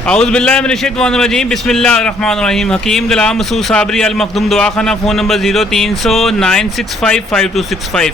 औज़ुबिल्लाहिमिनश्शैतानिर्रजीम बिस्मिल्लाहिर्रहमानिर्रहीम। हकीम गुलाम मसूद साबरी अल मखदूम दवाखाना, phone number 0309655265।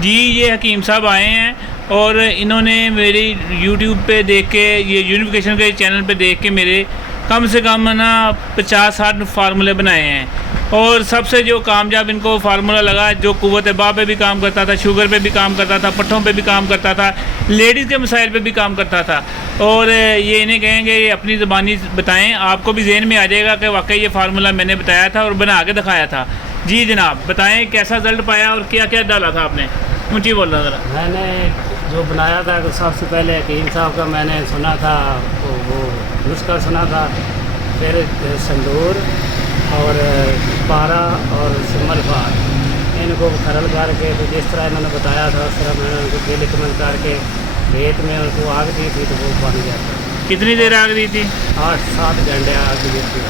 जी ये हकीम साहब आए हैं और इन्होंने मेरी यूट्यूब पे देख के, ये यूनिफिकेशन के चैनल पे देख के मेरे कम से कम ना 50-60 फार्मूले बनाए हैं। और सबसे जो कामयाब इनको फार्मूला लगा, जो क़ुव्वत बा पे भी काम करता था, शुगर पे भी काम करता था, पट्ठों पे भी काम करता था, लेडीज़ के मसाइल पे भी काम करता था। और ये इन्हें कहेंगे ये अपनी ज़बानी बताएं, आपको भी जहन में आ जाएगा कि वाकई ये फार्मूला मैंने बताया था और बना के दिखाया था। जी जनाब, बताएं कैसा रिज़ल्ट पाया और क्या क्या डाला था आपने? ऊँची बोल रहा ज़रा। मैंने जो बनाया था सबसे पहले हकीम साहब का मैंने सुना था, वो नुस्खा सुना था, फिर संदूर और पारा और सिमल फार, इनको खरल करके तो जिस तरह इन्होंने बताया था उस तरह मैंने उनको दिल कमल करके रेत में उनको आग दी थी तो वो बन गया था। कितनी देर आग दी थी? 8-7 घंटे आग दी थी।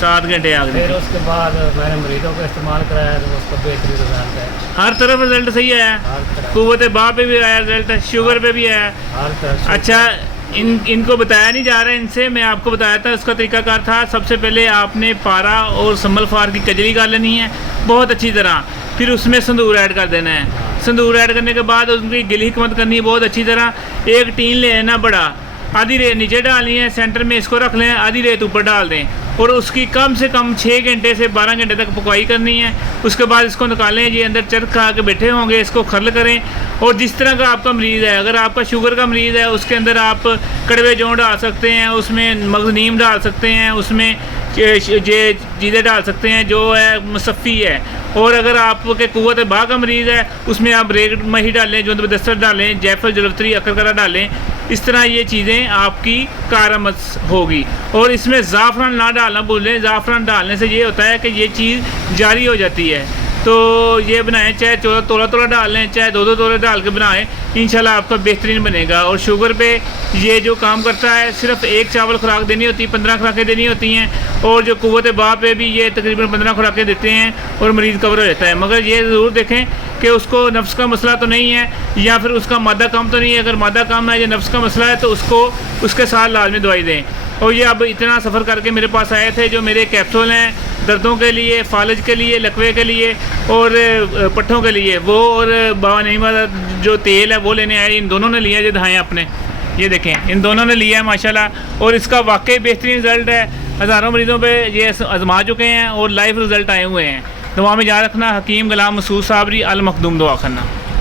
7 घंटे आग दी। फिर उसके बाद मैंने मरीजों को इस्तेमाल कराया तो उसका बेहतरीन रिजल्ट है। हर तरफ रिजल्ट सही आया? हर तरह, क़ुव्वत बा पे भी आया रिजल्ट, शुगर पे भी आया? हर तरह। अच्छा, इनको बताया नहीं जा रहा है इनसे, मैं आपको बताया था। उसका तरीकाकार था, सबसे पहले आपने पारा और संभल फार की कजली कर लेनी है बहुत अच्छी तरह, फिर उसमें संदूर ऐड कर देना है। संदूर ऐड करने के बाद उनकी गिली हिकमत करनी है बहुत अच्छी तरह। एक टीन ले लेना बड़ा, आधी रेत नीचे डालनी है, सेंटर में इसको रख लें, आधी रेत ऊपर डाल दें और उसकी कम से कम 6 घंटे से 12 घंटे तक पकाई करनी है। उसके बाद इसको निकालें, ये अंदर चरख खा के बैठे होंगे, इसको खरल करें। और जिस तरह का आपका मरीज़ है, अगर आपका शुगर का मरीज़ है उसके अंदर आप कड़वे जौ डाल सकते हैं, उसमें मगज़ नीम डाल सकते हैं, उसमें चीज़ें डाल सकते हैं जो है मुसफ़ी है। और अगर आपके क़ुव्वत बा का मरीज़ है उसमें आप रेग मही डालें, जो बदस्तर डालें, जैफल जलवतरी अकरकरा डालें। इस तरह ये चीज़ें आपकी कारआमद होगी। और इसमें ज़ाफ़रान ना डालना भूलें, ज़ाफ़रान डालने से ये होता है कि ये चीज़ जारी हो जाती है। तो ये बनाएं, चाहे 14 तोला डाल लें, चाहे 2-2 तोले डाल के बनाएं, इंशाल्लाह आपका बेहतरीन बनेगा। और शुगर पे ये जो काम करता है, सिर्फ एक चावल खुराक देनी होती है, 15 खुराकें देनी होती हैं। और जो क़ुव्वत बा पे भी ये तकरीबन 15 खुराकें देते हैं और मरीज़ कवर हो जाता है। मगर ये ज़रूर देखें कि उसको नफ्स का मसला तो नहीं है या फिर उसका मादा कम तो नहीं है। अगर मादा कम है या नफ्स का मसला है तो उसको उसके साथ लाजमी दवाई दें। और ये अब इतना सफ़र करके मेरे पास आए थे, जो मेरे कैप्सूल हैं दर्दों के लिए, फालज के लिए, लकवे के लिए और पट्ठों के लिए, वो और बाबा नईमा जो तेल है वो लेने आए। इन दोनों ने लिया, जो दिखाएँ अपने, ये देखें, इन दोनों ने लिया है माशाल्लाह। और इसका वाकई बेहतरीन रिज़ल्ट है। हज़ारों मरीज़ों पे ये आजमा चुके हैं और लाइव रिज़ल्ट आए हुए हैं। दुआ में याद रखना। हकीम गुलाम मसूद साबरी अल मखदूम दवाखाना।